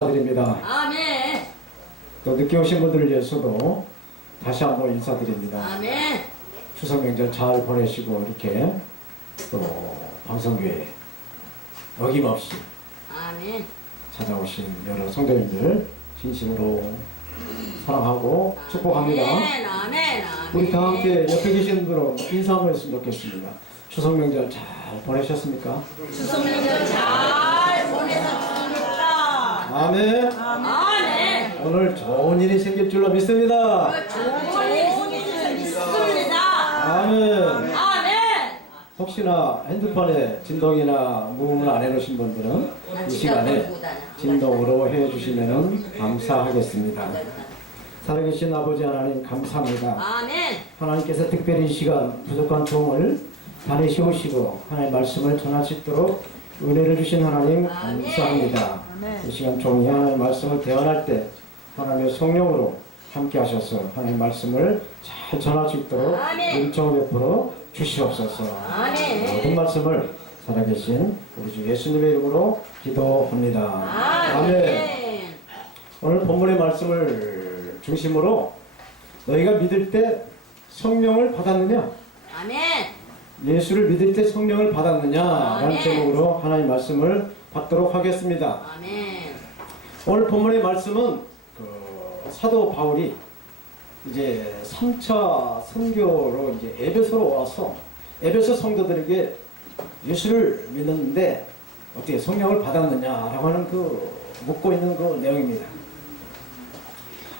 드립니다. 아멘. 또 늦게 오신 분들을 위해서도 다시 한번 인사드립니다. 아멘. 추석 명절 잘 보내시고 이렇게 또 방송교회 어김없이 아멘. 찾아오신 여러 성도님들 진심으로 사랑하고 축복합니다. 아멘. 아멘. 우리 다 함께 옆에 계신 분들은 인사 한번 했으면 좋겠습니다. 추석 명절 잘 보내셨습니까? 추석 명절 잘 보내셨습니까? 아멘. 아멘. 오늘 좋은 일이 생길 줄로 믿습니다. 좋은 일이 생길 줄 믿습니다. 아멘. 아멘. 혹시나 핸드폰에 진동이나 무음을 안 해놓으신 분들은 이 시간에 진동으로 해주시면 감사하겠습니다. 살아계신 아버지 하나님 감사합니다. 아멘. 하나님께서 특별히 이 시간 부족한 종을 다니시오시고 하나님의 말씀을 전할 수 있도록 은혜를 주신 하나님 감사합니다. 이 시간 종이 하나님의 말씀을 대언할 때 하나님의 성령으로 함께 하셔서 하나님의 말씀을 잘 전할 수 있도록 은총을 베풀어 주시옵소서. 모든 말씀을 살아계신 우리 주 예수님의 이름으로 기도합니다. 아멘. 오늘 본문의 말씀을 중심으로 너희가 믿을 때 성령을 받았느냐? 아멘. 예수를 믿을 때 성령을 받았느냐라는 제목으로 하나님의 말씀을 받도록 하겠습니다. 아멘. 오늘 본문의 말씀은 사도 바울이 이제 3차 선교로 이제 에베소로 와서 에베소 성도들에게 예수를 믿는데 어떻게 성령을 받았느냐라고 하는 묻고 있는 내용입니다.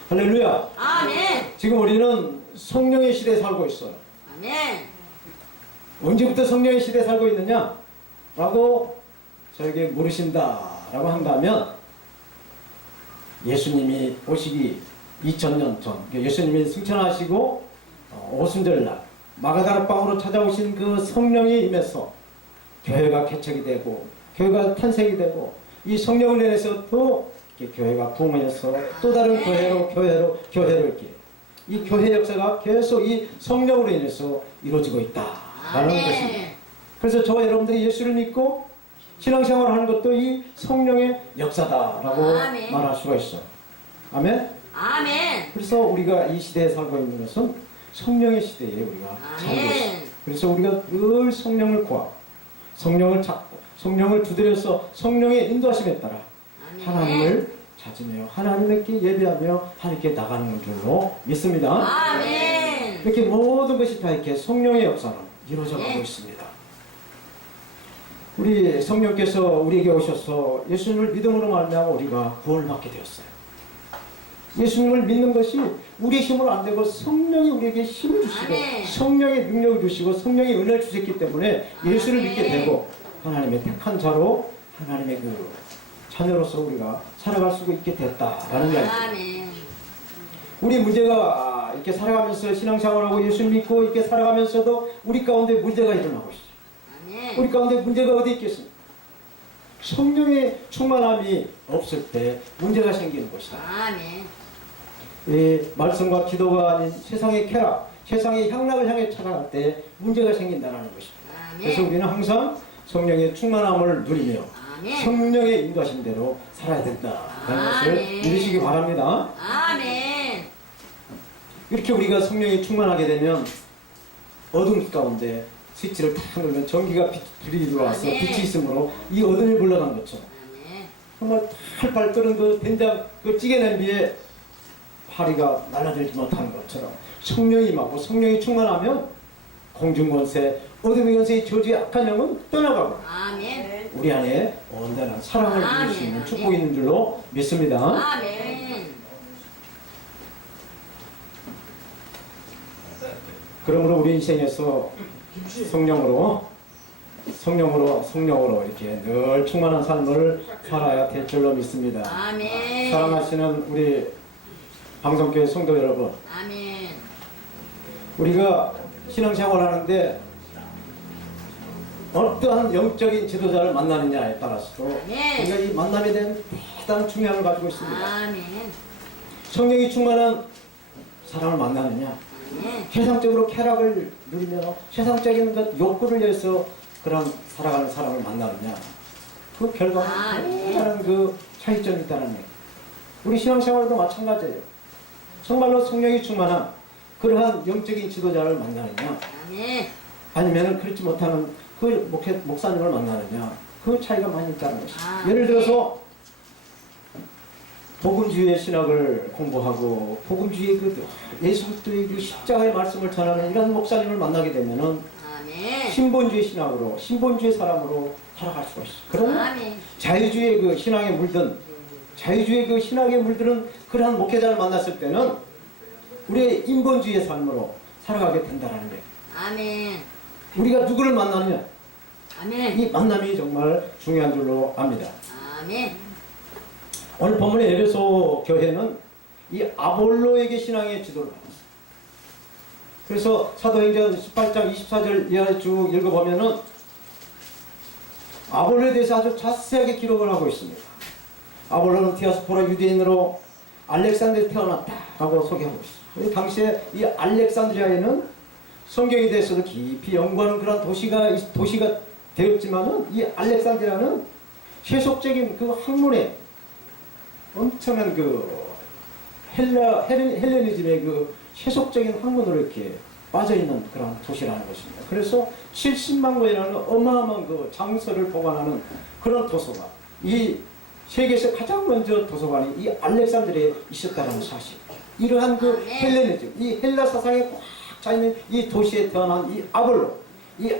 할렐루야. 아멘. 지금 우리는 성령의 시대에 살고 있어요. 아멘. 언제부터 성령의 시대에 살고 있느냐? 라고 저에게 물으신다라고 한다면 예수님이 오시기 2000년 전, 예수님이 승천하시고 오순절날 마가다락방으로 찾아오신 그 성령이 임해서 교회가 개척이 되고 교회가 탄생이 되고 이 성령을 인해서 또 교회가 부흥해서 또 다른 교회로 이렇게 이 교회 역사가 계속 이 성령으로 인해서 이루어지고 있다라는 것입니다. 그래서 저와 여러분들이 예수를 믿고 신앙생활을 하는 것도 이 성령의 역사다라고 말할 수가 있어요. 아멘? 아멘. 그래서 우리가 이 시대에 살고 있는 것은 성령의 시대에 우리가 살고 있어요. 그래서 우리가 늘 성령을 구하고 성령을 찾고 성령을 두드려서 성령의 인도하심에 따라 하나님을 찾으며 하나님께 예배하며 하나님께 나가는 줄로 믿습니다. 아멘. 이렇게 모든 것이 다 이렇게 성령의 역사로 이루어져 가고 있습니다. 우리 성령께서 우리에게 오셔서 예수님을 믿음으로 말미암아 우리가 구원을 받게 되었어요. 예수님을 믿는 것이 우리의 힘으로 안 되고 성령이 우리에게 힘을 주시고 성령의 능력을 주시고 성령의 은혜를 주셨기 때문에 예수를 믿게 되고 하나님의 택한 자로 하나님의 자녀로서 우리가 살아갈 수 있게 됐다라는 이야기입니다. 우리 문제가 이렇게 살아가면서 신앙생활하고 예수 믿고 이렇게 살아가면서도 우리 가운데 문제가 일어나고 있어요. 우리 가운데 문제가 어디 있겠습니까? 성령의 충만함이 없을 때 문제가 생기는 것이다. 이 말씀과 기도가 아닌 세상의 쾌락, 세상의 향락을 향해 찾아갈 때 문제가 생긴다는 것입니다. 그래서 우리는 항상 성령의 충만함을 누리며 성령의 인도하신 대로 살아야 된다라는 것을 믿으시기 바랍니다. 아멘. 이렇게 우리가 성령이 충만하게 되면 어둠 가운데 스위치를 탁 누르면 전기가 불이 들어와서 빛이 있으므로 이 어둠이 물러간 것처럼 정말 팔팔 끓은 된장 찌개 냄비에 파리가 날아들지 못하는 것처럼 성령이 임하고 성령이 충만하면 공중권세 어둠의 권세의 저주의 악한 영은 떠나가고 우리 안에 온전한 사랑을 누릴 수 있는 축복이 있는 줄로 믿습니다. 아멘. 그러므로 우리 인생에서 성령으로 이렇게 늘 충만한 삶을 살아야 될 줄로 믿습니다. 아멘. 사랑하시는 우리 방송교회 성도 여러분, 아멘. 우리가 신앙생활 하는데 어떠한 영적인 지도자를 만나느냐에 따라서 우리가 이 만남에 대한 대단한 중요함을 가지고 있습니다. 아멘. 성령이 충만한 사람을 만나느냐, 세상적으로 쾌락을 누리며 세상적인 욕구를 위해서 그런 살아가는 사람을 만나느냐, 그 결과는 대단한 차이점이 있다는 얘기. 우리 신앙생활도 마찬가지예요. 정말로 성령이 충만한 그러한 영적인 지도자를 만나느냐, 아멘. 아니면 그렇지 못하는 그 목사님을 만나느냐, 그 차이가 많이 있다는 것이죠. 네. 예를 들어서 복음주의 신학을 공부하고 복음주의 그 예수 그리스도의 그 십자가의 말씀을 전하는 이런 목사님을 만나게 되면은 아멘. 신본주의 신학으로, 신본주의 사람으로 살아갈 수가 있어요. 그러나 아멘. 자유주의 그 신앙에 물든, 자유주의 그 신학에 물드는 그러한 목회자를 만났을 때는 우리의 인본주의의 삶으로 살아가게 된다는 거예요. 아멘. 우리가 누구를 만나느냐, 아멘. 이 만남이 정말 중요한 줄로 압니다. 아멘. 오늘 본문의 에베소 교회는 이 아볼로에게 신앙의 지도를 받았어요. 그래서 사도행전 18장 24절 이하에 쭉 읽어보면은 아볼로에 대해서 아주 자세하게 기록을 하고 있습니다. 아볼로는 디아스포라 유대인으로 알렉산드리아에 태어났다라고 소개하고 있어요. 당시에 이 알렉산드리아에는 성경에 대해서도 깊이 연구하는 그런 도시가 되었지만은 이 알렉산드리아는 세속적인 그 학문에 엄청난 그 헬레니즘의 그 세속적인 학문으로 이렇게 빠져있는 그런 도시라는 것입니다. 그래서 70만 권이라는 어마어마한 그 장서를 보관하는 그런 도서가, 이 세계에서 가장 먼저 도서관이 이 알렉산드리아에 있었다는 사실. 이러한 그 헬레니즘, 이 헬라 사상에 꽉 차있는 이 도시에 태어난 이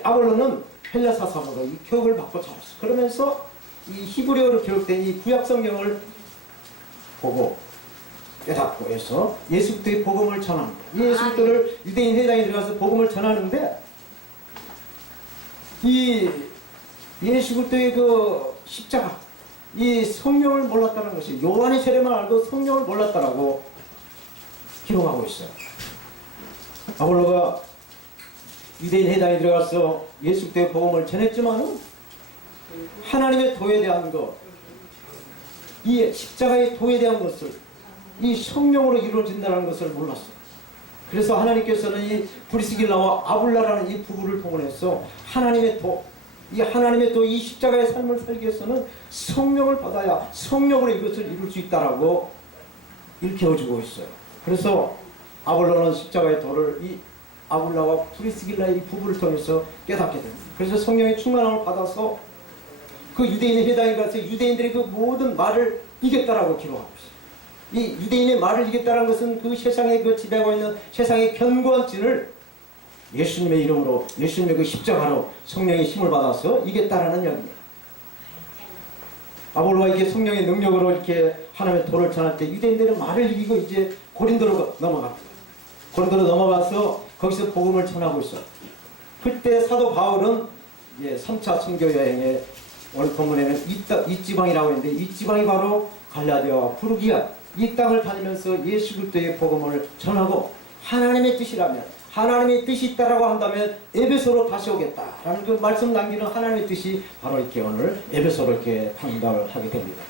아볼로는 헬라 사상으로 이 교육을 받고 자랐어. 그러면서 이 히브리어로 기록된 이 구약 성경을 보고 깨닫고 해서 예수 그리스도의 복음을 전합니다. 예수 그리스도를 유대인 회당에 들어가서 복음을 전하는데, 이 예수 그리스도의 그 십자가, 이 성령을 몰랐다는 것이, 요한의 세례만 알고 성령을 몰랐다라고 기록하고 있어요. 아볼로가 유대인 회당에 들어가서 예수 그리스도의 복음을 전했지만은 하나님의 도에 대한 것, 이 십자가의 도에 대한 것을, 이 성령으로 이루어진다는 것을 몰랐어요. 그래서 하나님께서는 이 브리스길라와 아굴라라는 이 부부를 동원해서 하나님의 도, 이 십자가의 삶을 살기 위해서는 성령을 받아야 성령으로 이것을 이룰 수 있다라고 일깨워주고 있어요. 그래서 아볼로는 십자가의 도를 이 아굴라와 브리스길라의 이 부부를 통해서 깨닫게 됩니다. 그래서 성령의 충만함을 받아서 그 유대인의 회당에 가서 유대인들의 그 모든 말을 이겼다라고 기록하고 있어요. 이 유대인의 말을 이겼다는 것은 그 세상에 그 지배하고 있는 세상의 견고한 진을 예수님의 이름으로, 예수님의 그 십자가로 성령의 힘을 받아서 이겼다라는 이야기입니다. 아볼로가 이게 성령의 능력으로 이렇게 하나님의 도를 전할 때 유대인들의 말을 이기고 이제 고린도로 넘어갑니다. 고린도로 넘어가서 거기서 복음을 전하고 있어요. 그때 사도 바울은 3차 선교 여행에, 오늘 본문에는 이 지방이라고 했는데 이 지방이 바로 갈라디아와 프루기아, 이 땅을 다니면서 예수 그리스도의 복음을 전하고, 하나님의 뜻이라면, 하나님의 뜻이 있다라고 한다면 에베소로 다시 오겠다라는 그 말씀 남기는 하나님의 뜻이 바로 이렇게 오늘 에베소로 이렇게 방문을 하게 됩니다.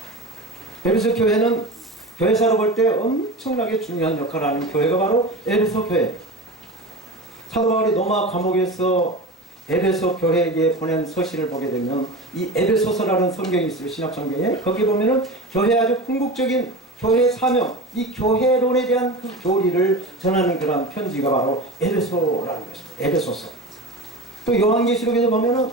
에베소 교회는 교회사로 볼 때 엄청나게 중요한 역할을 하는 교회가 바로 에베소 교회. 사도 바울이 로마 감옥에서 에베소 교회에게 보낸 서신을 보게 되면 이 에베소서라는 성경이 있어요. 신약 성경에. 거기 보면은 교회 아주 궁극적인 교회 사명, 이 교회론에 대한 그 교리를 전하는 그런 편지가 바로 에베소라는 것입니다. 에베소서. 또 요한계시록에서 보면은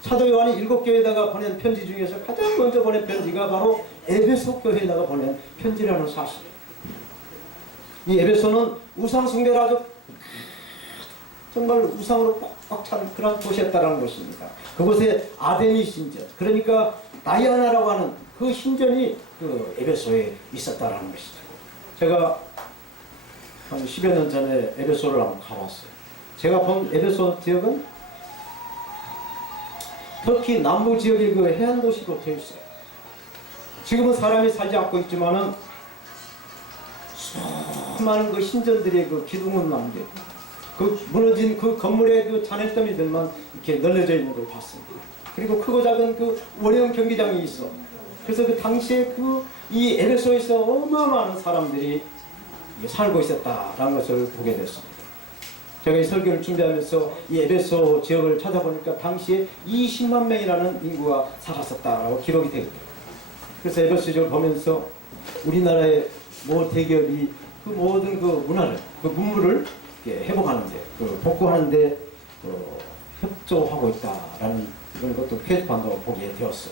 사도 요한이 7교회에다가 보낸 편지 중에서 가장 먼저 보낸 편지가 바로 에베소 교회에다가 보낸 편지라는 사실. 이 에베소는 우상 숭배를 아주 정말 우상으로 꽉 찬 그런 곳이었다는 것입니다. 그곳에 아데미 신전, 그러니까 다이아나라고 하는 그 신전이 그 에베소에 있었다는 것이죠. 제가 한 10여 년 전에 에베소를 한번 가봤어요. 제가 본 에베소 지역은 터키 남부 지역의 그 해안 도시로 되어 있어요. 지금은 사람이 살지 않고 있지만은 수많은 그 신전들의 그 기둥은 남겨, 그 무너진 그 건물의 그 잔해더미들만 이렇게 널려져 있는 걸 봤습니다. 그리고 크고 작은 그 원형 경기장이 있어. 그래서 그 당시에 이 에베소에서 어마어마한 사람들이 살고 있었다라는 것을 보게 됐습니다. 제가 이 설교를 준비하면서 이 에베소 지역을 찾아보니까 당시에 20만 명이라는 인구가 살았었다라고 기록이 되어 있대요. 그래서 에베소 지역을 보면서 우리나라의 모 대기업이 그 모든 그 문화를, 그 문물을 회복하는데, 그 복구하는데 협조하고 있다라는 그런 것도 표지판도 보게 되었어.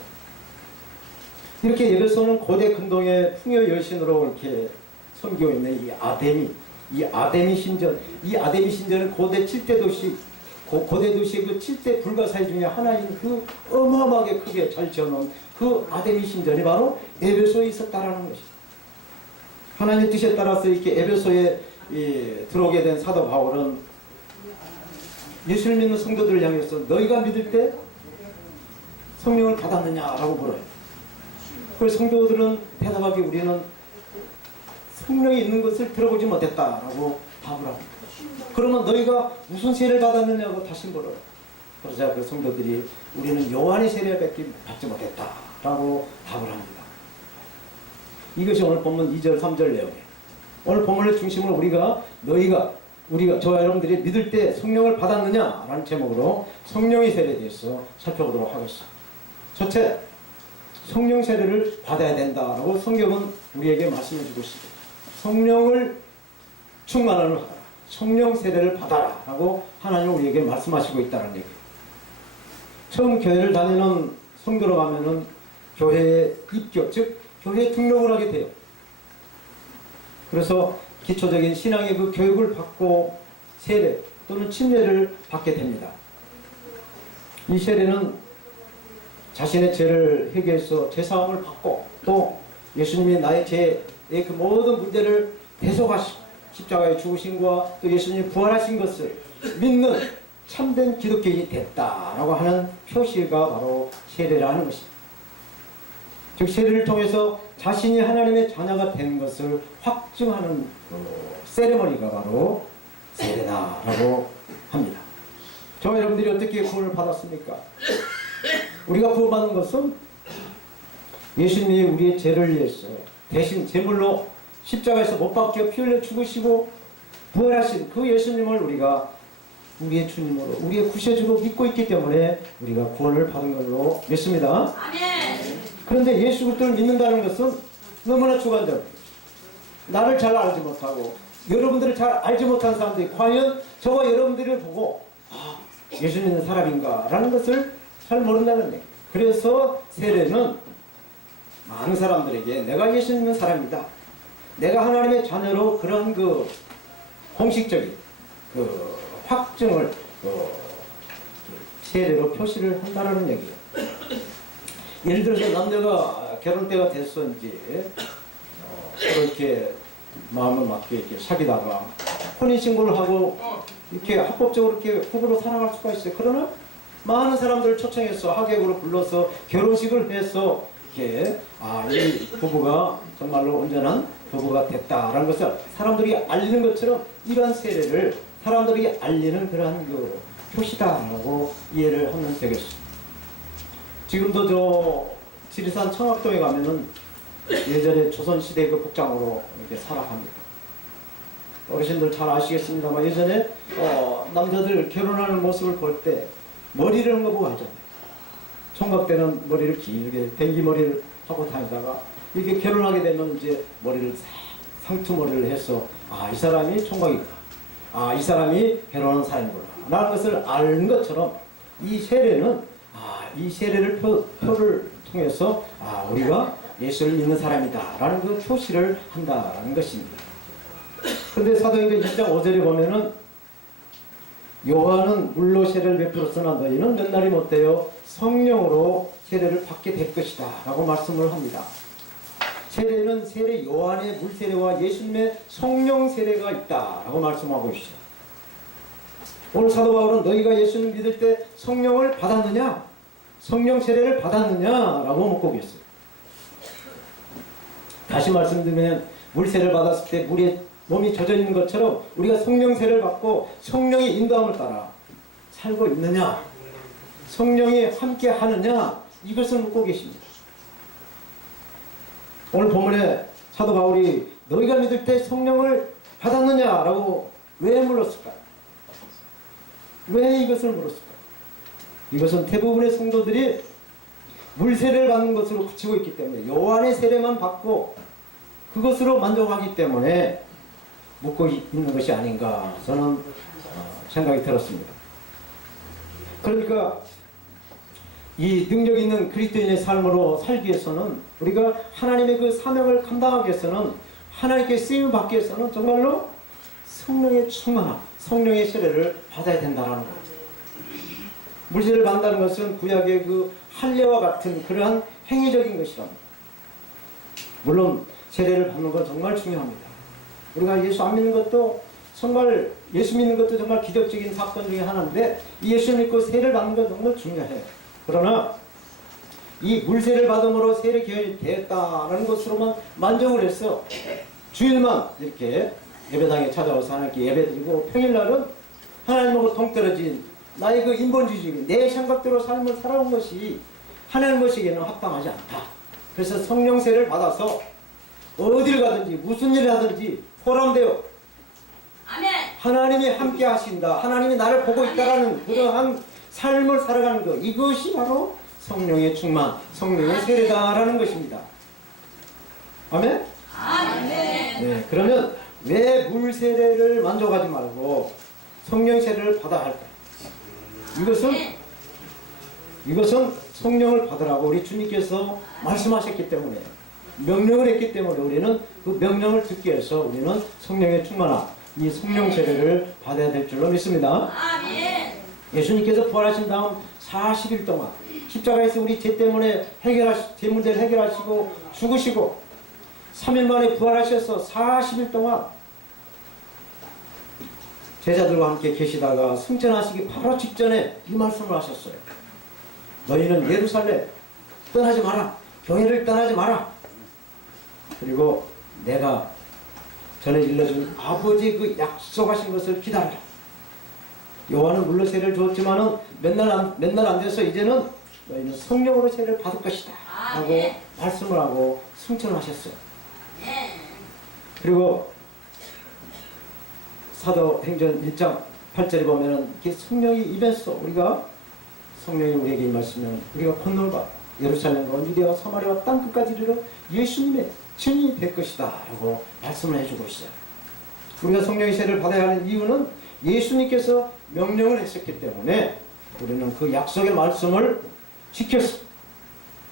이렇게 에베소는 고대 근동의 풍요 여신으로 이렇게 섬기고 있는 이 아데미 신전, 이 아데미 신전은 고대 7대 도시, 고대 도시의 그 7대 불가사의 중에 하나인 그 어마어마하게 크게 잘 지어놓은 그 아데미 신전이 바로 에베소에 있었다라는 것이죠. 하나님의 뜻에 따라서 이렇게 에베소에 들어오게 된 사도 바울은 예수를 믿는 성도들을 향해서 너희가 믿을 때 성령을 받았느냐라고 물어요. 그래서 성도들은 대답하기 우리는 성령이 있는 것을 들어보지 못했다라고 답을 합니다. 그러면 너희가 무슨 세례를 받았느냐고 다시 물어요. 그러자 그 성도들이 우리는 요한의 세례를 받지 못했다라고 답을 합니다. 이것이 오늘 본문 2절 3절 내용이에요. 오늘 본문의 중심으로 우리가 저와 여러분들이 믿을 때 성령을 받았느냐라는 제목으로 성령의 세례에 대해서 살펴보도록 하겠습니다. 첫째, 성령 세례를 받아야 된다라고 성경은 우리에게 말씀해 주고 있습니다. 성령을 충만함을 하라, 성령 세례를 받아라 라고 하나님은 우리에게 말씀하시고 있다는 얘기예요. 처음 교회를 다니는 성도로 가면은 교회에 입교, 즉 교회에 등록을 하게 돼요. 그래서 기초적인 신앙의 그 교육을 받고 세례 또는 침례를 받게 됩니다. 이 세례는 자신의 죄를 회개해서 죄사함을 받고 또 예수님이 나의 죄의 그 모든 문제를 대속하시고 십자가에 죽으심과 또 예수님이 부활하신 것을 믿는 참된 기독교인이 됐다라고 하는 표시가 바로 세례라는 것입니다. 즉 세례를 통해서 자신이 하나님의 자녀가 된 것을 확증하는 세레머니가 바로 세례다라고 합니다. 저와 여러분들이 어떻게 구원을 받았습니까? 우리가 구원받는 것은 예수님이 우리의 죄를 위해서 대신 제물로 십자가에서 못 박혀 피 흘려 죽으시고 부활하신 그 예수님을 우리가 우리의 주님으로, 우리의 구세주로 믿고 있기 때문에 우리가 구원을 받은 걸로 믿습니다. 그런데 예수 그리스도를 믿는다는 것은 너무나 주관적이에요. 나를 잘 알지 못하고 여러분들을 잘 알지 못하는 사람들이 과연 저와 여러분들을 보고 예수 믿는 사람인가 라는 것을 잘 모른다는 얘기예요. 그래서 세례는 많은 사람들에게 내가 예수 믿는 사람이다, 내가 하나님의 자녀로 그런 그 공식적인 그 확증을 세례로 표시를 한다는 얘기예요. 예를 들어서 남녀가 결혼 때가 됐어 이제 그렇게 마음을 맞게 이렇게 사귀다가 혼인 신고를 하고 이렇게 합법적으로 이렇게 부부로 살아갈 수가 있어요. 그러나 많은 사람들을 초청해서 하객으로 불러서 결혼식을 해서 이렇게 이 부부가 정말로 온전한 부부가 됐다라는 것을 사람들이 알리는 것처럼 이러한 세례를 사람들이 알리는 그러한 그 표시다라고 이해를 하면 되겠습니다. 지금도 저 지리산 청학동에 가면은 예전에 조선시대 그 복장으로 이렇게 살아갑니다. 어르신들 잘 아시겠습니다만 예전에 남자들 결혼하는 모습을 볼 때 머리를 한 거 보고 하잖아요. 총각 때는 머리를 길게 댕기머리를 하고 다니다가 이렇게 결혼하게 되면 이제 머리를 상투머리를 해서 이 사람이 총각이구나, 이 사람이 결혼한 사람이구나 라는 것을 아는 것처럼 이 세례는 이 세례를 표를 통해서 우리가 예수를 믿는 사람이다 라는 그 표시를 한다라는 것입니다. 그런데 사도행전 1장 5절에 보면은 요한은 물로 세례를 베풀었으나 너희는 몇 날이 못되어 성령으로 세례를 받게 될 것이다 라고 말씀을 합니다. 세례는 세례 요한의 물세례와 예수님의 성령 세례가 있다 라고 말씀하고 있어요. 오늘 사도 바울은 너희가 예수님 믿을 때 성령을 받았느냐, 성령 세례를 받았느냐 라고 묻고 계세요. 다시 말씀드리면 물세례를 받았을 때 물에 몸이 젖어 있는 것처럼 우리가 성령 세례를 받고 성령의 인도함을 따라 살고 있느냐, 성령이 함께 하느냐, 이것을 묻고 계십니다. 오늘 본문에 사도 바울이 너희가 믿을 때 성령을 받았느냐라고 왜 물었을까요? 왜 이것을 물었을까요? 이것은 대부분의 성도들이 물세례를 받는 것으로 그치고 있기 때문에 요한의 세례만 받고 그것으로 만족하기 때문에 묻고 있는 것이 아닌가 저는 생각이 들었습니다. 그러니까 이 능력 있는 그리스도인의 삶으로 살기 위해서는 우리가 하나님의 그 사명을 감당하기 위해서는 하나님께 쓰임을 받기 위해서는 정말로 성령의 충만함, 성령의 세례를 받아야 된다는 거예요. 물세를 받는다는 것은 구약의 그 할례와 같은 그러한 행위적인 것이랍니다. 물론 세례를 받는 건 정말 중요합니다. 우리가 예수 안 믿는 것도 정말 예수 믿는 것도 정말 기적적인 사건 중에 하나인데 예수 믿고 세례를 받는 건 정말 중요해요. 그러나 이 물세를 받음으로 세례 기원이 되었다는 것으로만 만족을 해서 주일만 이렇게 예배당에 찾아와서 하나님께 예배드리고 평일날은 하나님하고 동떨어진 나의 그 인본주의적인 내 생각대로 삶을 살아온 것이 하나님 것에게는 합당하지 않다. 그래서 성령세를 받아서 어딜 가든지 무슨 일을 하든지 포함되어 아멘. 하나님이 함께 하신다. 하나님이 나를 보고 있다라는 그러한 삶을 살아가는 것. 이것이 바로 성령의 충만, 성령의 세례다라는 것입니다. 아멘? 아멘. 네, 그러면 왜 물세례를 만족하지 말고 성령 세례를 받아야 할까? 이것은 성령을 받으라고 우리 주님께서 말씀하셨기 때문에 명령을 했기 때문에 우리는 그 명령을 듣기 위해서 우리는 성령의 충만함, 이 성령 세례를 받아야 될 줄로 믿습니다. 아멘. 예수님께서 부활하신 다음 40일 동안 십자가에서 우리 죄 때문에 죄 문제를 해결하시고 죽으시고 3일 만에 부활하셔서 40일 동안 제자들과 함께 계시다가 승천하시기 바로 직전에 이 말씀을 하셨어요. 너희는 예루살렘 떠나지 마라. 교회를 떠나지 마라. 그리고 내가 전에 일러준 아버지 그 약속하신 것을 기다려라. 요한은 물로 세례를 주었지만은 맨날 안 돼서 이제는 너희는 성령으로 세례를 받을 것이다 라고 말씀을 하고 승천을 하셨어요. 그리고 사도행전 1장 8절에 보면은 이렇게 성령이 임했어. 우리가 성령이 우리에게 임하시면 우리가 건너가 예루살렘과 유대와 사마리아와 땅끝까지 이르러 예수님의 증인이 될 것이다 라고 말씀을 해주고 있어요. 우리가 성령의 세례를 받아야 하는 이유는 예수님께서 명령을 했었기 때문에 우리는 그 약속의 말씀을 지켜서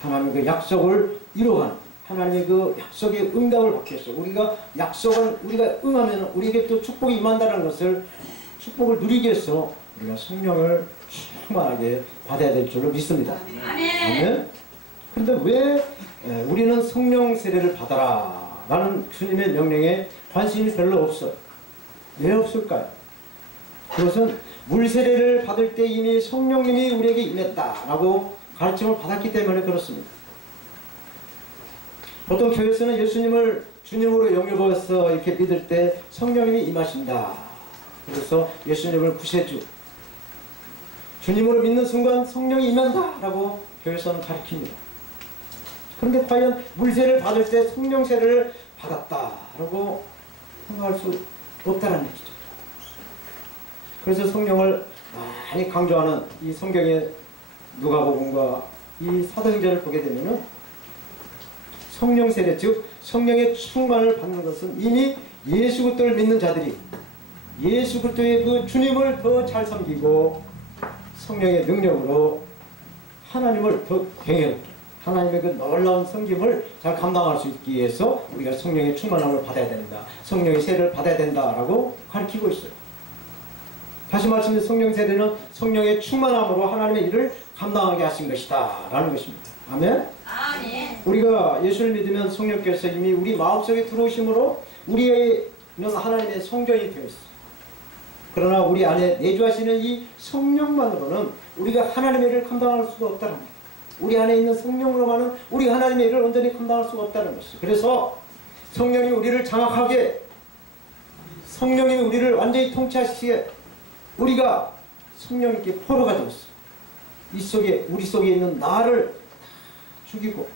하나님의 그 약속을 이루어가는 하나님의 그 약속의 응답을 받기 위해서 우리가 응하면 우리에게 또 축복이 임한다는 것을 축복을 누리기 위해서 우리가 성령을 충만하게 받아야 될 줄로 믿습니다. 아멘. 그런데 왜 우리는 성령 세례를 받아라 라는 주님의 명령에 관심이 별로 없어요? 왜 없을까요? 그것은 물 세례를 받을 때 이미 성령님이 우리에게 임했다라고 가르침을 받았기 때문에 그렇습니다. 보통 교회에서는 예수님을 주님으로 영접해서 이렇게 믿을 때 성령님이 임하신다. 그래서 예수님을 구세주, 주님으로 믿는 순간 성령이 임한다 라고 교회에서는 가르칩니다. 그런데 과연 물세를 받을 때 성령세를 받았다라고 생각할 수 없다는 얘기죠. 그래서 성령을 많이 강조하는 이 성경의 누가복음과 이 사도행전을 보게 되면은 성령 세례, 즉 성령의 충만을 받는 것은 이미 예수 그리스도를 믿는 자들이 예수 그리스도의 그 주님을 더 잘 섬기고 성령의 능력으로 하나님을 더 경외롭게 하나님의 그 놀라운 섬김을 잘 감당할 수 있기 위해서 우리가 성령의 충만함을 받아야 된다. 성령의 세례를 받아야 된다라고 가르치고 있어요. 다시 말씀드린 성령 세례는 성령의 충만함으로 하나님의 일을 감당하게 하신 것이다 라는 것입니다. 아멘? 아멘. 우리가 예수를 믿으면 성령께서 이미 우리 마음속에 들어오심으로 우리는 하나님의 성전이 되어 있어요. 그러나 우리 안에 내주하시는 이 성령만으로는 우리가 하나님의 일을 감당할 수가 없다는 거예요. 우리 안에 있는 성령으로만은 우리가 하나님의 일을 온전히 감당할 수가 없다는 것이죠. 그래서 성령이 우리를 장악하게 성령이 우리를 완전히 통치하시기에 우리가 성령님께 포로가 되었어요. 우리 속에 있는 나를 죽이고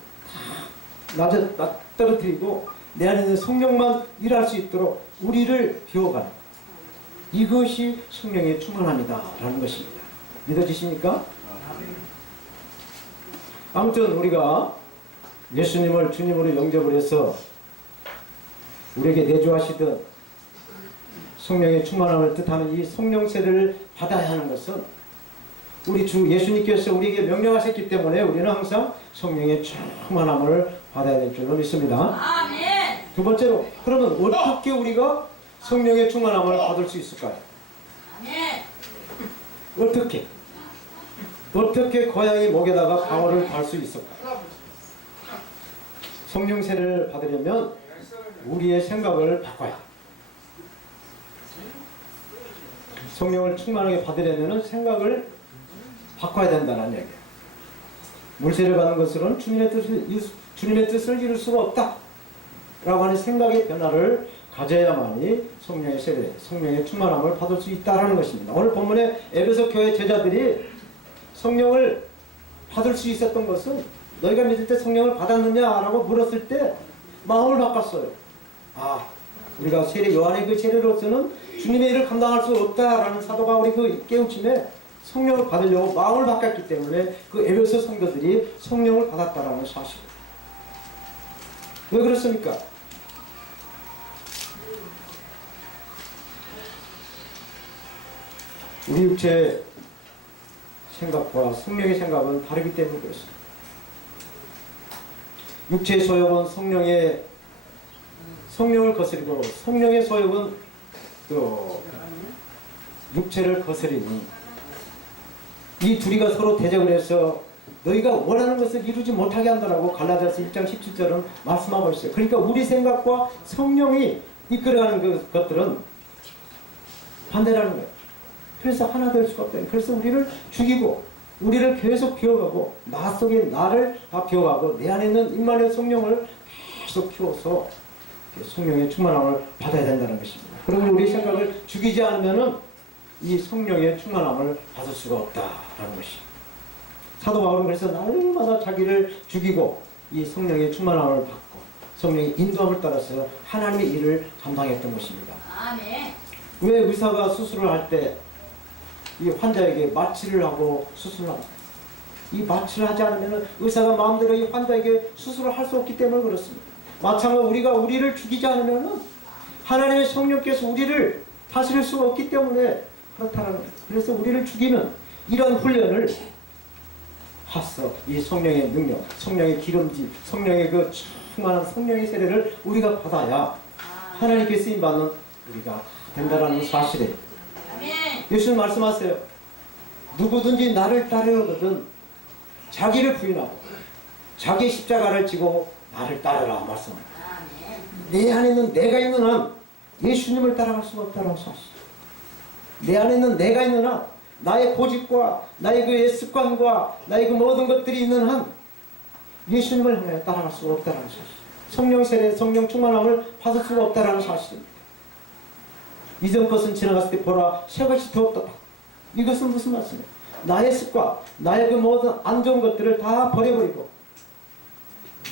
다 떨어뜨리고 내 안에 있는 성령만 일할 수 있도록 우리를 비워가는 이것이 성령의 충만함이다 라는 것입니다. 믿어지십니까? 아무튼 우리가 예수님을 주님으로 영접을 해서 우리에게 내주하시던 성령의 충만함을 뜻하는 이 성령 세례를 받아야 하는 것은 우리 주 예수님께서 우리에게 명령하셨기 때문에 우리는 항상 성령의 충만함을 받아야 될 줄로 믿습니다. 아멘. 두 번째로, 그러면 어떻게 우리가 성령의 충만함을 받을 수 있을까요? 아멘. 어떻게 고양이 목에다가 방울을 달 수 있을까요? 성령 세례를 받으려면 우리의 생각을 바꿔야, 성령을 충만하게 받으려면 생각을 바꿔야 된다는 얘기예요. 물세를 받는 것으로는 주님의 뜻을 이룰 수가 없다 라고 하는 생각의 변화를 가져야만이 성령의 세례, 성령의 충만함을 받을 수 있다는 것입니다. 오늘 본문에 에베소 교회 제자들이 성령을 받을 수 있었던 것은 너희가 믿을 때 성령을 받았느냐라고 물었을 때 마음을 바꿨어요. 우리가 세례, 요한의 그 세례로서는 주님의 일을 감당할 수 없다라는 사도가 우리 그 깨우침에 성령을 받으려고 마음을 바꿨기 때문에 그 에베소 성도들이 성령을 받았다라는 사실입니다. 왜 그렇습니까? 우리 육체의 생각과 성령의 생각은 다르기 때문에 그렇습니다. 육체의 소욕은 성령을 거스리고 성령의 소욕은 또 육체를 거스리니 이 둘이가 서로 대적을 해서 너희가 원하는 것을 이루지 못하게 한다라고 갈라디아서 1장 17절은 말씀하고 있어요. 그러니까 우리 생각과 성령이 이끌어가는 것들은 반대라는 거예요. 그래서 하나 될 수가 없다. 그래서 우리를 죽이고 우리를 계속 비워가고 나 속에 나를 다 비워가고 내 안에 있는 임마누엘 성령을 계속 키워서 성령의 충만함을 받아야 된다는 것입니다. 그러면 우리 생각을 죽이지 않으면은 이 성령의 충만함을 받을 수가 없다라는 것입니다. 사도 바울은 그래서 날마다 자기를 죽이고 이 성령의 충만함을 받고 성령의 인도함을 따라서 하나님의 일을 감당했던 것입니다. 아멘. 왜 의사가 수술을 할 때 이 환자에게 마취를 하고 수술을 합니다. 이 마취를 하지 않으면 의사가 마음대로 이 환자에게 수술을 할 수 없기 때문에 그렇습니다. 마찬가지로 우리가 우리를 죽이지 않으면 하나님의 성령께서 우리를 다스릴 수가 없기 때문에 그렇다는 거예요. 그래서 우리를 죽이는 이런 훈련을 하서 이 성령의 능력, 성령의 기름짐, 성령의 그 충만한 성령의 세례를 우리가 받아야 하나님께 쓰임받는 우리가 된다는 사실이에요. 예수님 말씀하세요. 누구든지 나를 따르거든 자기를 부인하고 자기 십자가를 지고 나를 따르라 말씀합니다. 내 안에 있는 내가 있는 한 예수님을 따라갈 수가 없다는 사실. 내 안에 있는 내가 있는 한 나의 고집과 나의 그 습관과 나의 그 모든 것들이 있는 한 예수님을 향해 따라갈 수가 없다는 사실. 성령 세례, 성령 충만함을 받을 수가 없다는 사실입니다. 이전 것은 지나갔을 때 보라 새 것이 되었다. 이것은 무슨 말씀이에요? 나의 습관, 나의 그 모든 안 좋은 것들을 다 버려버리고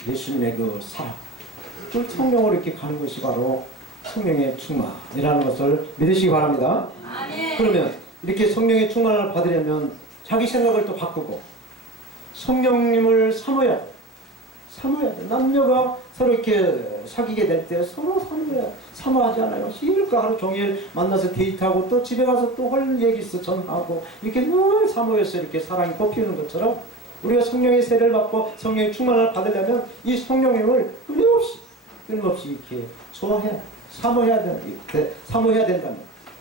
예수님의 그 사랑, 그 성령으로 이렇게 가는 것이 바로 성령의 충만이라는 것을 믿으시기 바랍니다. 아멘. 그러면 이렇게 성령의 충만을 받으려면 자기 생각을 또 바꾸고 성령님을 사모해야 돼. 남녀가 서로 이렇게 사귀게 될 때 서로 사모하지 않아요. 이럴까 하루 종일 만나서 데이트하고 또 집에 가서 또 할 얘기 있어 전하고 이렇게 늘 사모해서 이렇게 사랑이 꽃피우는 것처럼 우리가 성령의 세례를 받고 성령의 충만을 받으려면 이 성령님을 끊임없이 이렇게 사모해야 된다면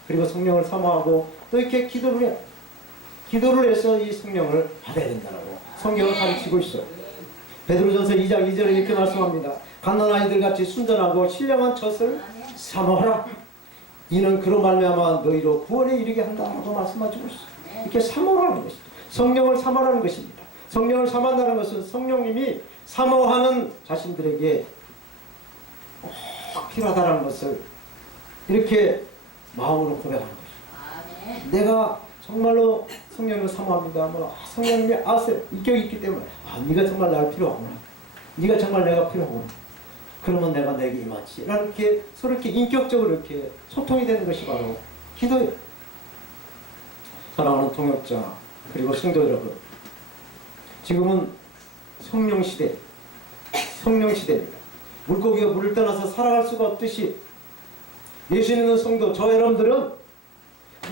그리고 성령을 사모하고 또 이렇게 기도를 해서 이 성령을 받아야 된다고 성경을 가르치고 있어요. 베드로전서 2장 2절에 이렇게 말씀합니다. 갓난아이들 같이 순전하고 신령한 젖을 사모하라. 이는 그로 말미암아 너희로 구원에 이르게 한다라고 말씀하시고 있어요. 이렇게 사모하는 것입니다. 성령을 사모하는 것입니다. 성령을 사모한다는 것은 성령님이 사모하는 자신들에게 꼭 필요하다는 것을 이렇게 마음으로 고백하는 것입니다. 내가 정말로 성령을 사모합니다. 성령님이 아세요. 인격이 있기 때문에 네가 정말 나를 필요하구나. 네가 정말 내가 필요하구나. 그러면 내가 내게 임하지. 이렇게 서로 이렇게 인격적으로 이렇게 소통이 되는 것이 바로 기도예요. 사랑하는 동역자 그리고 성도 여러분, 지금은 성령 시대입니다. 물고기가 물을 떠나서 살아갈 수가 없듯이 예수 믿는 성도 저 여러분들은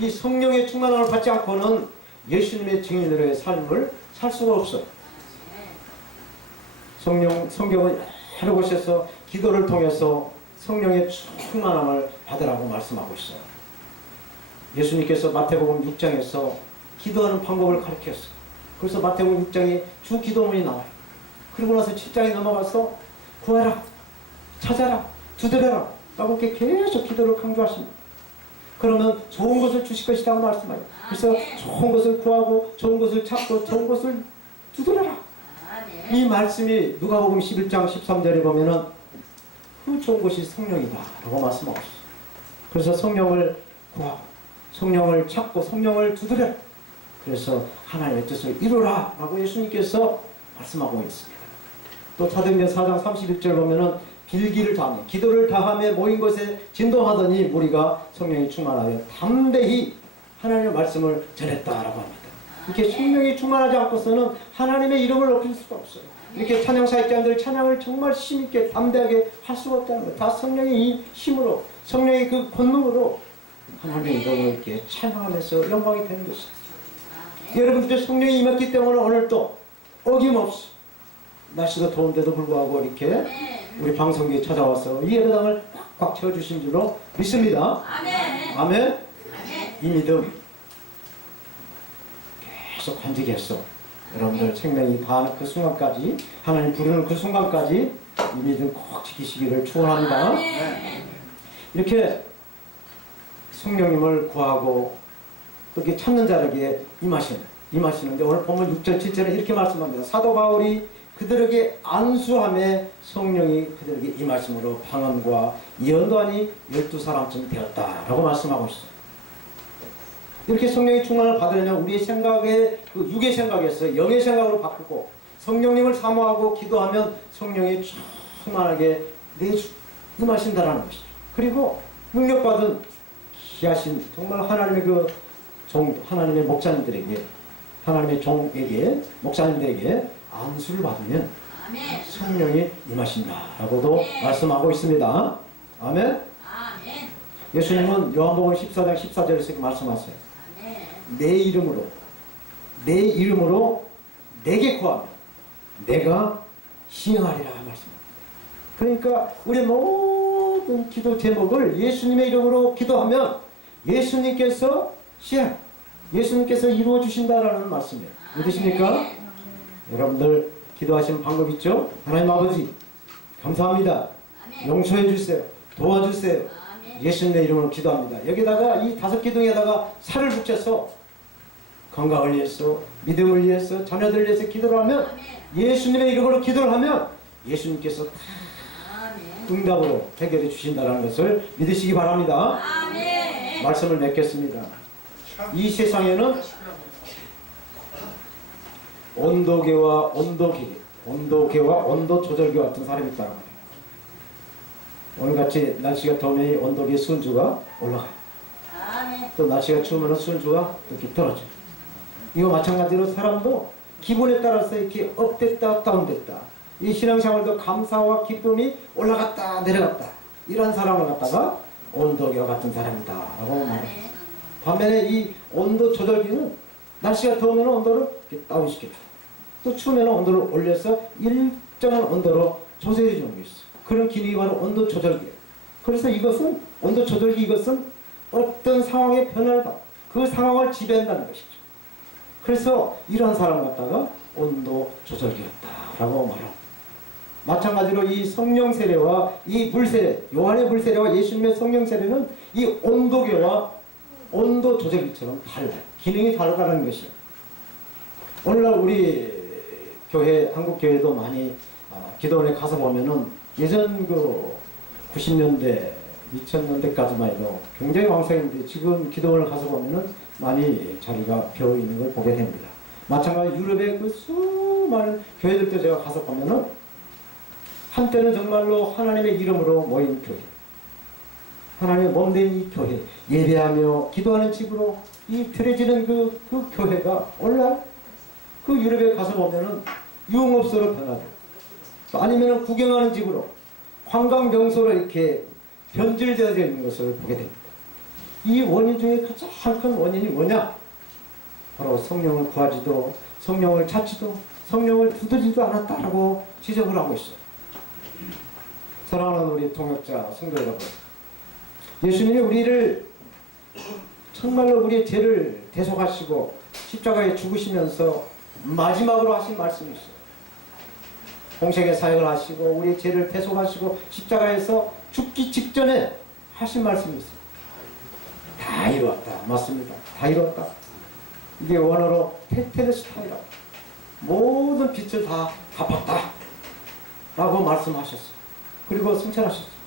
이 성령의 충만함을 받지 않고는 예수님의 증인으로의 삶을 살 수가 없어요. 성경은 여러 곳에서 기도를 통해서 성령의 충만함을 받으라고 말씀하고 있어요. 예수님께서 마태복음 6장에서 기도하는 방법을 가르쳤어요. 그래서 마태복음 6장에 주 기도문이 나와요. 그리고 나서 7장에 넘어가서 구하라, 찾아라, 두드려라 라고 이렇게 계속 기도를 강조하십니다. 그러면 좋은 것을 주실 것이라고 말씀해요. 그래서 좋은 것을 구하고 좋은 것을 찾고 좋은 것을 두드려라. 이 말씀이 누가복음 11장 13절에 보면은 그 좋은 것이 성령이다 라고 말씀하고 있어요. 그래서 성령을 구하고 성령을 찾고 성령을 두드려, 그래서 하나님의 뜻을 이루라 라고 예수님께서 말씀하고 있습니다. 또 사도행전 4장 31절 보면은 빌기를 다하며 기도를 다하며 모인 곳에 진동하더니 무리가 성령이 충만하여 담대히 하나님의 말씀을 전했다라고 합니다. 이렇게 성령이 충만하지 않고서는 하나님의 이름을 높일 수가 없어요. 이렇게 찬양사역자들 찬양을 정말 힘있게 담대하게 할 수가 없다는 거예요. 다 성령의 이 힘으로, 성령의 그 권능으로 하나님의 이름을 이렇게 찬양하면서 영광이 되는 것이죠. 여러분들 성령이 임했기 때문에 오늘 또 어김없이 날씨가 더운데도 불구하고 이렇게 우리 방송국에 찾아와서 이 예배당을 꽉꽉 채워주신 줄로 믿습니다. 아멘. 아멘. 이 믿음 계속 간직했어. 여러분들 생명이 다하는 그 순간까지, 하나님 부르는 그 순간까지 이 믿음 꼭 지키시기를 축원합니다. 이렇게 성령님을 구하고 또 이렇게 찾는 자에게 임하시는데 오늘 보면 6절 7절에 이렇게 말씀합니다. 사도 바울이 그들에게 안수함에 성령이 그들에게 임하심으로 방언과 예언도하니 12사람쯤 되었다라고 말씀하고 있어요. 이렇게 성령의 충만을 받으려면 우리의 생각에 그 육의 생각에서 영의 생각으로 바꾸고 성령님을 사모하고 기도하면 성령이 충만하게 임하신다라는 것이죠. 그리고 능력받은 귀하신 정말 하나님의 그 하나님의 목사님들에게, 하나님의 종에게, 목사님들에게 안수를 받으면 성령이 임하신다라고도 말씀하고 있습니다. 아멘. 예수님은 요한복음 14장 14절에서 이렇게 말씀하세요. 내 이름으로 내게 구하면 내가 시행하리라 말씀합니다. 그러니까 우리 모든 기도 제목을 예수님의 이름으로 기도하면 예수님께서 이루어 주신다라는 말씀이에요. 믿으십니까? 여러분들 기도하시는 방법 있죠? 하나님 아버지 감사합니다. 용서해 주세요. 도와주세요. 예수님의 이름으로 기도합니다. 여기다가 이 5기둥에다가 살을 붙여서 건강을 위해서, 믿음을 위해서, 자녀들을 위해서 기도를 하면, 예수님의 이름으로 기도를 하면 예수님께서 다 응답으로 해결해 주신다는 것을 믿으시기 바랍니다. 말씀을 맺겠습니다. 이 세상에는 온도계와 온도 조절기 같은 사람이 있다는 거예요. 오늘같이 날씨가 더우면 온도계 순주가 올라가요. 또 날씨가 추우면 순주가 이렇게 떨어져요. 이거 마찬가지로 사람도 기분에 따라서 이렇게 업됐다 다운됐다, 이 신앙생활도 감사와 기쁨이 올라갔다 내려갔다, 이런 사람을 갖다가 온도계와 같은 사람이다 라고 말해요. 반면에 이 온도 조절기는 날씨가 더우면 온도를 이렇게 다운시켜줘, 또 추우면 온도를 올려서 일정한 온도로 조절해 주는 게 있어. 그런 기능이 바로 온도 조절기예요. 그래서 이것은 온도 조절기, 이것은 어떤 상황의 변화를 봐, 그 상황을 지배한다는 것이죠. 그래서 이런 사람을 갖다가 온도 조절기였다라고 말합니다. 마찬가지로 이 성령 세례와 이 물세례, 요한의 물세례와 예수님의 성령 세례는 이 온도계와 온도 조절기처럼 달라요. 기능이 다르다는 것이에요. 오늘날 우리 교회, 한국 교회도 많이 기도원에 가서 보면은 예전 그 90년대, 2000년대까지만 해도 굉장히 왕성했는데 지금 기도원을 가서 보면은 많이 자리가 비어 있는 걸 보게 됩니다. 마찬가지로 유럽의 그 수많은 교회들도 제가 가서 보면은 한때는 정말로 하나님의 이름으로 모인 교회, 하나님의 몸된 이 교회, 예배하며 기도하는 집으로 이 들여지는 그 교회가 오늘날 그 유럽에 가서 보면은 유흥업소로 변하고, 아니면 구경하는 집으로, 관광명소로 이렇게 변질되어 있는 것을 보게 됩니다. 이 원인 중에 가장 큰 원인이 뭐냐? 바로 성령을 구하지도, 성령을 찾지도, 성령을 두드리지도 않았다라고 지적을 하고 있어요. 사랑하는 우리 동역자 성도 여러분, 예수님이 우리를 정말로 우리의 죄를 대속하시고 십자가에 죽으시면서 마지막으로 하신 말씀이 있어요. 공생의 사역을 하시고 우리의 죄를 대속하시고 십자가에서 죽기 직전에 하신 말씀이 있어요. 다 이루었다. 맞습니다. 다 이루었다. 이게 원어로 테텔레스타이라, 모든 빚을 다 갚았다 라고 말씀하셨어요. 그리고 승천하셨어요.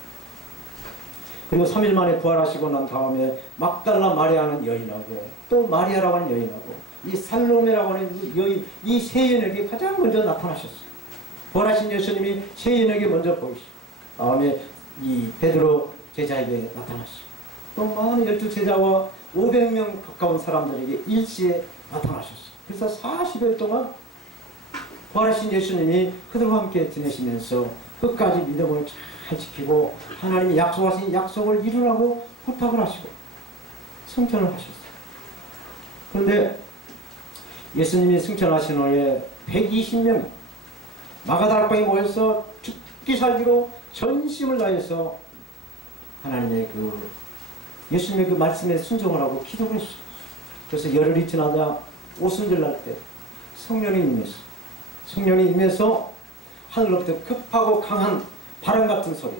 그리고 3일 만에 부활하시고 난 다음에 막달라 마리아는 여인하고 또 마리아라고 하는 여인하고 이 살로메라고 하는 여인, 이 세 여인에게 가장 먼저 나타나셨어요. 부활하신 예수님이 세 여인에게 먼저 보이시고 다음에 이 베드로 제자에게 나타나시고 또 많은 12제자와 500명 가까운 사람들에게 일시에 나타나셨어요. 그래서 40일 동안 부활하신 예수님이 그들과 함께 지내시면서 끝까지 믿음을 잘 지키고 하나님이 약속하신 약속을 이루라고 부탁을 하시고 승천을 하셨어요. 그런데 예수님이 승천하신 후에 120명 마가다락방에 모여서 죽기 살기로 전심을 다해서 하나님의 그 예수님의 그 말씀에 순종을 하고 기도를 했어요. 그래서 열흘이 지나자 오순절날 때 성령이 임했어요. 성령이 임해서 하늘로부터 급하고 강한 바람 같은 소리,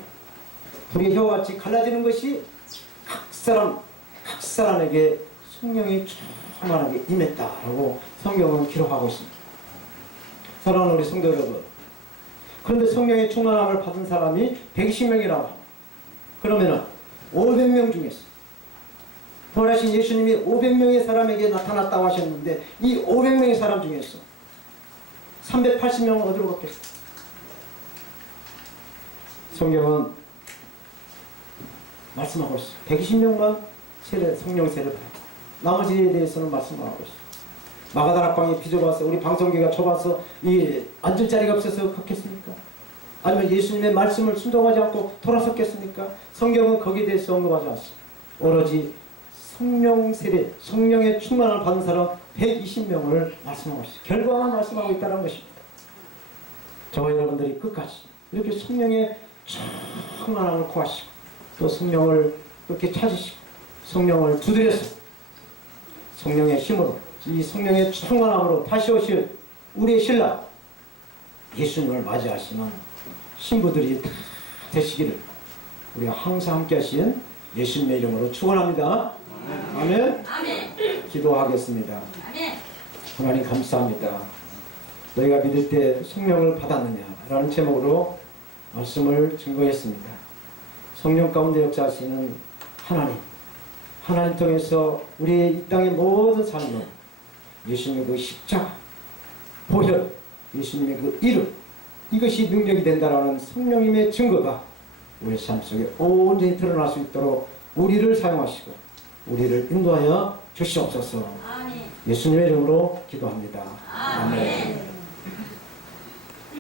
불의 혀같이 갈라지는 것이 각 사람에게 성령이 충만하게 임했다라고 성경은 기록하고 있습니다. 사랑하는 우리 성도 여러분, 그런데 성령의 충만함을 받은 사람이 120명이라고 합니다. 그러면은 500명 중에서 부활하신 예수님이 500명의 사람에게 나타났다고 하셨는데 이 500명의 사람 중에서 380명은 어디로 갔겠어요? 성경은 말씀하고 있어요. 120명만 성령 세례를 받았다. 나머지에 대해서는 말씀 안 하고 있어요. 마가다락방에 비좁아서 우리 방송기가 좁아서 이 앉을 자리가 없어서 걷겠습니까? 아니면 예수님의 말씀을 순종하지 않고 돌아섰겠습니까? 성경은 거기에 대해서 언급하지 않습니다. 오로지 성령 세례, 성령의 충만을 받은 사람 120명을 말씀하고 있어요. 결과만 말씀하고 있다는 것입니다. 저와 여러분들이 끝까지 이렇게 성령의 충만함을 구하시고 또 성령을 이렇게 찾으시고 성령을 두드려서 성령의 힘으로 이 성령의 충만함으로 다시 오실 우리의 신랑 예수님을 맞이하시는 신부들이 다 되시기를 우리가 항상 함께 하신 예수님의 이름으로 축원합니다. 아멘. 아멘. 기도하겠습니다. 아멘. 하나님 감사합니다. 너희가 믿을 때 성령을 받았느냐 라는 제목으로 말씀을 증거했습니다. 성령 가운데 역사하시는 하나님 통해서 우리의 이 땅의 모든 삶은 예수님의 그 십자가, 보혈, 예수님의 그 이름, 이것이 능력이 된다라는 성령님의 증거가 우리 삶 속에 온전히 드러날 수 있도록 우리를 사용하시고 우리를 인도하여 주시옵소서. 아멘. 예수님의 이름으로 기도합니다. 아멘.